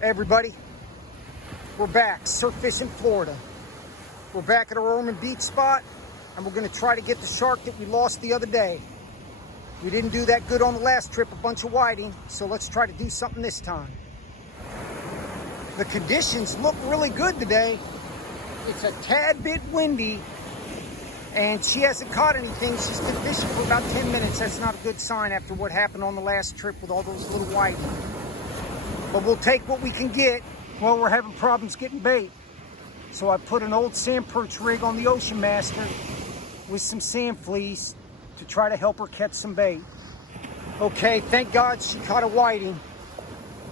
Hey everybody, we're back surf fishing Florida. We're back at our Ormond beach spot, and we're going to try to get the shark that we lost the other day. We didn't do that good on the last trip, a bunch of whiting, so let's try to do something this time. The conditions look really good today. It's a tad bit windy, and she hasn't caught anything. She's been fishing for about 10 minutes. That's not a good sign after what happened on the last trip with all those little whiting. But we'll take what we can get. Well, we're having problems getting bait. So I put an old sand perch rig on the Ocean Master with some sand fleas to try to help her catch some bait. Okay, thank God she caught a whiting.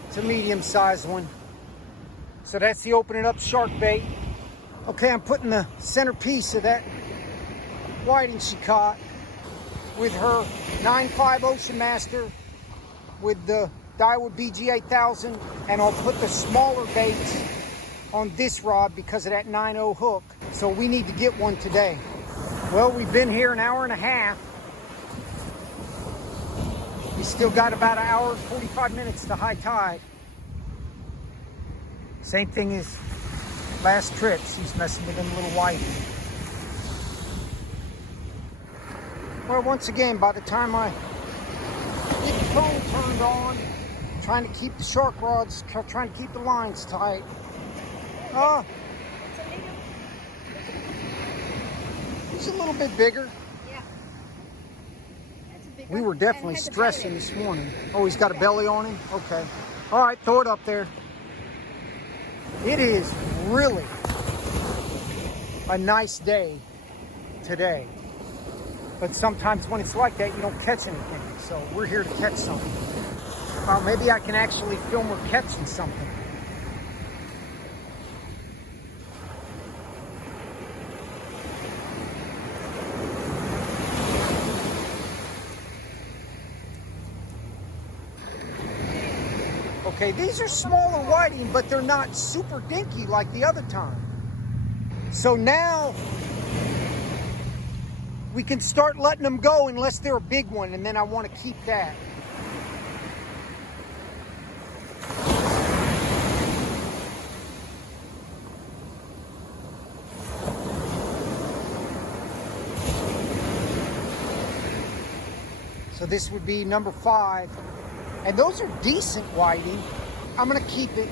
It's a medium-sized one. So that's the opening up shark bait. Okay, I'm putting the centerpiece of that whiting she caught with her 9.5 Ocean Master with the Daiwa BG8000, and I'll put the smaller baits on this rod because of that 9.0 hook. So we need to get one today. Well, we've been here an hour and a half. We still got about an hour and 45 minutes to high tide. Same thing as last trip. She's messing with them little whiting. Well, once again, by the time I get the phone turned on, trying to keep the shark rods, trying to keep the lines tight. He's a little bit bigger. Yeah. That's a big We one. were definitely stressing this morning. Oh, he's got a belly on him? Okay. All right, throw it up there. It is really a nice day today. But sometimes when it's like that, you don't catch anything. So we're here to catch something. Maybe I can actually film her catching something. Okay, these are smaller whiting, but they're not super dinky like the other time. So now we can start letting them go unless they're a big one, and then I want to keep that. So this would be number 5. And those are decent whiting. I'm going to keep it.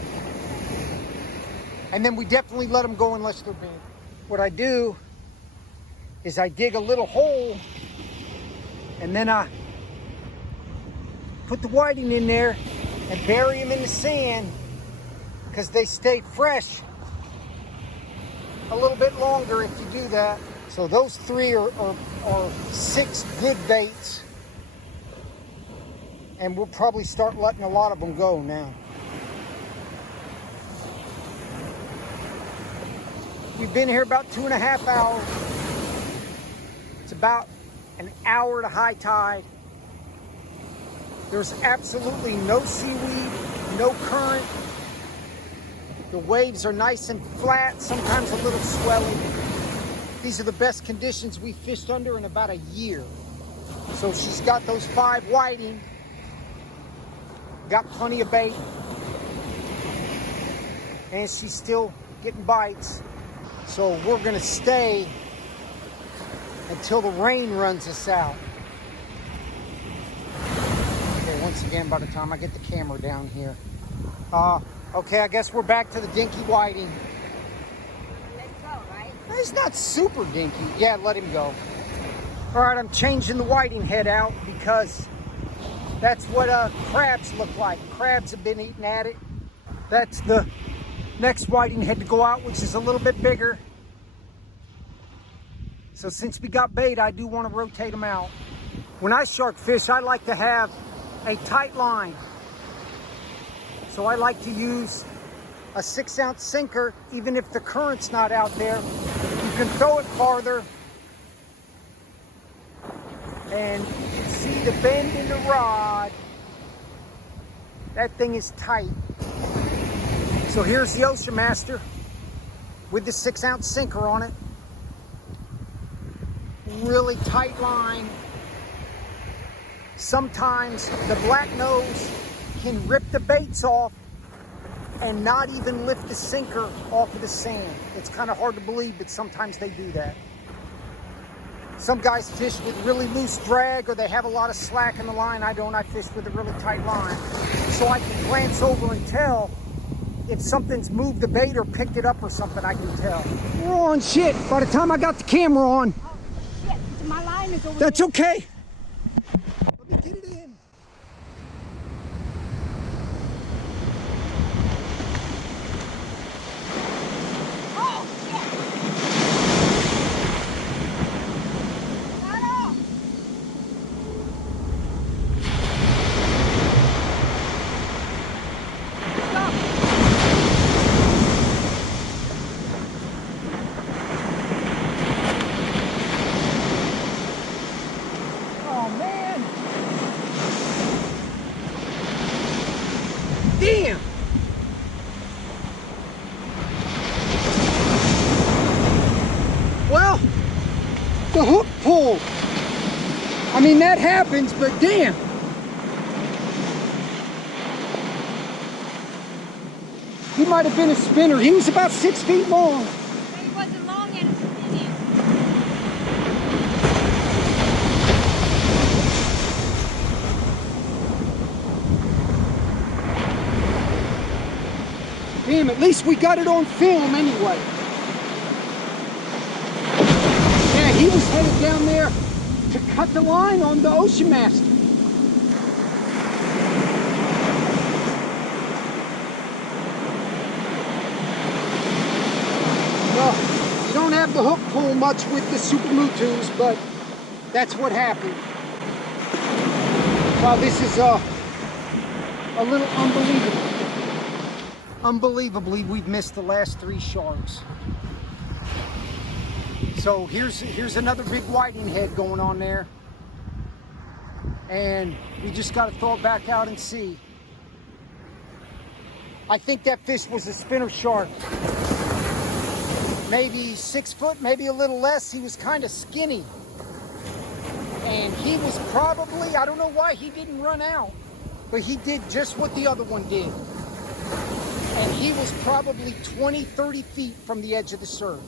And then we definitely let them go unless they're big. What I do is I dig a little hole, and then I put the whiting in there and bury them in the sand because they stay fresh a little bit longer if you do that. So those 3 are 6 good baits. And we'll probably start letting a lot of them go now. We've been here about 2.5 hours. It's about an hour to high tide. There's absolutely no seaweed, no current. The waves are nice and flat, sometimes a little swelling. These are the best conditions we've fished under in about a year. So she's got those 5 whiting. Got plenty of bait, and she's still getting bites. So we're gonna stay until the rain runs us out. Okay, once again, by the time I get the camera down here. Okay, I guess we're back to the dinky whiting. Let it go, right? He's not super dinky. Yeah, let him go. All right, I'm changing the whiting head out because that's what crabs look like. Crabs have been eating at it. That's the next whiting head to go out, which is a little bit bigger. So since we got bait, I do want to rotate them out. When I shark fish, I like to have a tight line. So I like to use a 6-ounce sinker, even if the current's not out there. You can throw it farther, and you can see the bend in the rod. That thing is tight. So here's the Ocean Master with the 6-ounce sinker on it. Really tight line. Sometimes the black nose can rip the baits off and not even lift the sinker off of the sand. It's kind of hard to believe, but sometimes they do that. Some guys fish with really loose drag, or they have a lot of slack in the line. I don't. I fish with a really tight line. So I can glance over and tell if something's moved the bait or picked it up or something. I can tell. We're on shit. By the time I got the camera on. Oh, shit. My line is over That's there. okay. Let me get it in. Oh, shit. Got off. Oh, man. Damn. Well, the hook pulled. I mean, that happens, but damn. He might have been a spinner. He was about 6 feet long. But it wasn't long and skinny. Damn, at least we got it on film anyway. Yeah, he was headed down there to cut the line on the Ocean Master. Well, you don't have the hook pull much with the Super Mutus, but that's what happened. Wow, this is a little unbelievable. Unbelievably, we've missed the last 3 sharks. So here's another big whiting head going on there. And we just got to throw it back out and see. I think that fish was a spinner shark. Maybe 6 foot, maybe a little less. He was kind of skinny. And he was probably, I don't know why he didn't run out, but he did just what the other one did. And he was probably 20, 30 feet from the edge of the surf.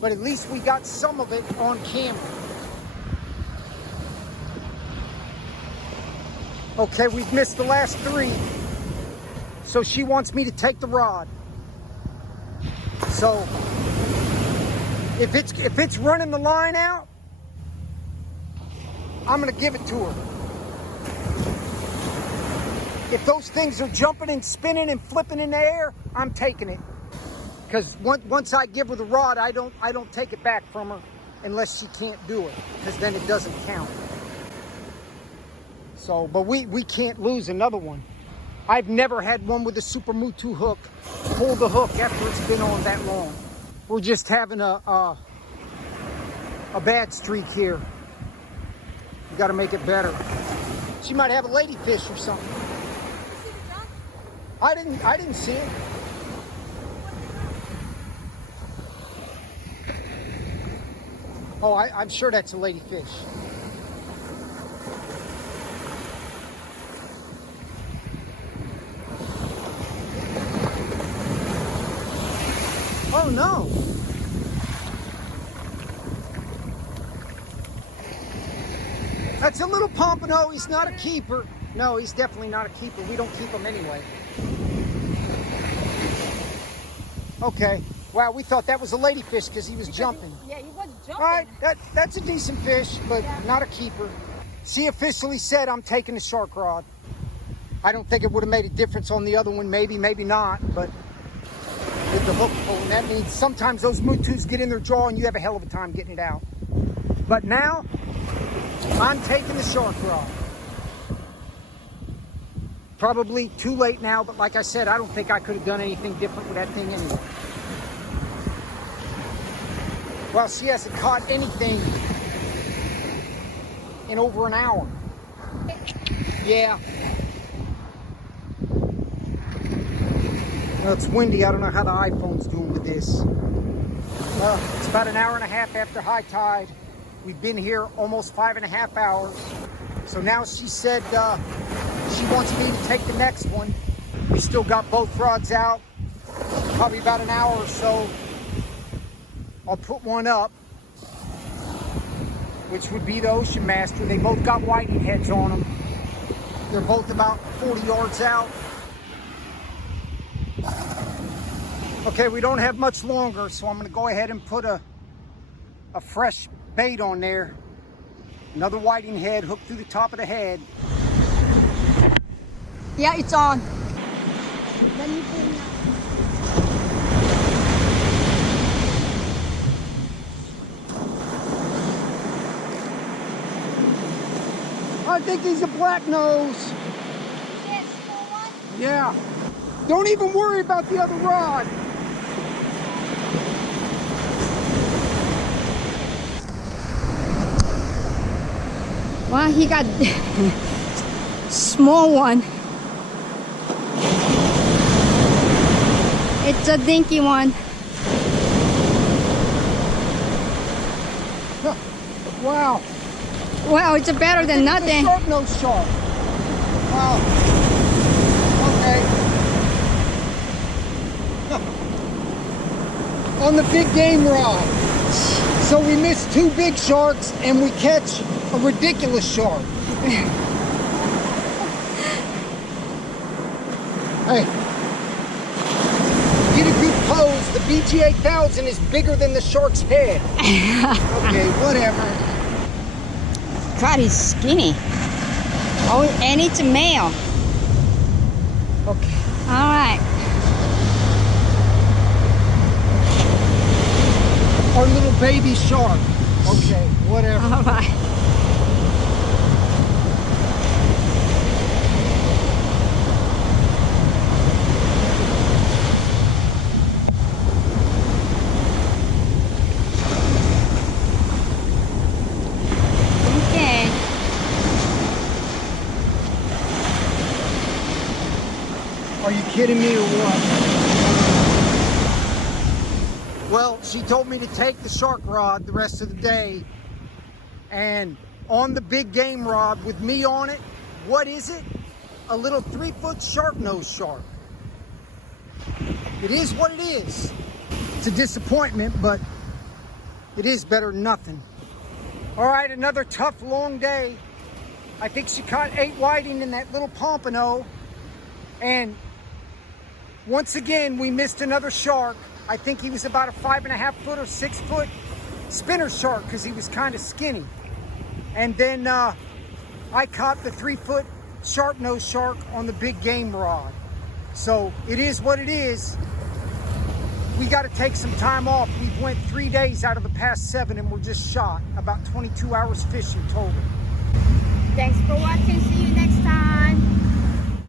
But at least we got some of it on camera. Okay, we've missed the last 3. So she wants me to take the rod. So if it's running the line out, I'm gonna give it to her. If those things are jumping and spinning and flipping in the air, I'm taking it. Because once I give her the rod, I don't take it back from her unless she can't do it, because then it doesn't count. So, but we can't lose another one. I've never had one with a Super Mutu hook pull the hook after it's been on that long. We're just having a bad streak here. We got to make it better. She might have a ladyfish or something. I didn't see it. Oh, I'm sure that's a ladyfish. Oh no. That's a little pompano. He's not a keeper. No, he's definitely not a keeper. We don't keep him anyway. Okay. Wow, we thought that was a ladyfish because he was jumping. Yeah, he was jumping. All right, that's a decent fish, but not a keeper. She officially said I'm taking the shark rod. I don't think it would have made a difference on the other one. Maybe, maybe not, but with the hook pull, and that means sometimes those Mutus get in their jaw and you have a hell of a time getting it out. But now, I'm taking the shark rod. Probably too late now, but like I said, I don't think I could have done anything different with that thing anyway. Well, she hasn't caught anything in over an hour. Yeah. Well, it's windy. I don't know how the iPhone's doing with this. It's about an hour and a half after high tide. We've been here almost 5.5 hours. So now she said she wants me to take the next one. We still got both rods out, probably about an hour or so, I'll put one up, which would be the Ocean Master. They both got whiting heads on them. They're both about 40 yards out. Okay, we don't have much longer, so I'm gonna go ahead and put a fresh bait on there. Another whiting head hooked through the top of the head. Yeah, it's on. Let me bring it. I think he's a black nose. Yes, small one. Yeah. Don't even worry about the other rod. Well, he got small one. It's a dinky one. Wow. Wow, it's better than nothing. Sharpnose shark. Wow. Okay. On the big game rod. So we missed 2 big sharks and we catch a ridiculous shark. Hey. Get a good pose. The BG 8000 is bigger than the shark's head. Okay, whatever. God, he's skinny. Oh, and it's a male. Okay. All right. Our little baby shark. Okay, whatever. All right. Okay. Are you kidding me or what? Well, she told me to take the shark rod the rest of the day, and on the big game rod with me on it, what is it? A little 3-foot sharpnose shark. It is what it is. It's a disappointment, but it is better than nothing. All right, another tough, long day. I think she caught 8 whiting in that little pompano, and once again, we missed another shark. I think he was about a 5.5 foot or 6 foot spinner shark because he was kind of skinny. And then I caught the 3-foot sharpnose shark on the big game rod. So it is what it is. We got to take some time off. We've went 3 days out of the past 7 and we're just shot. About 22 hours fishing total.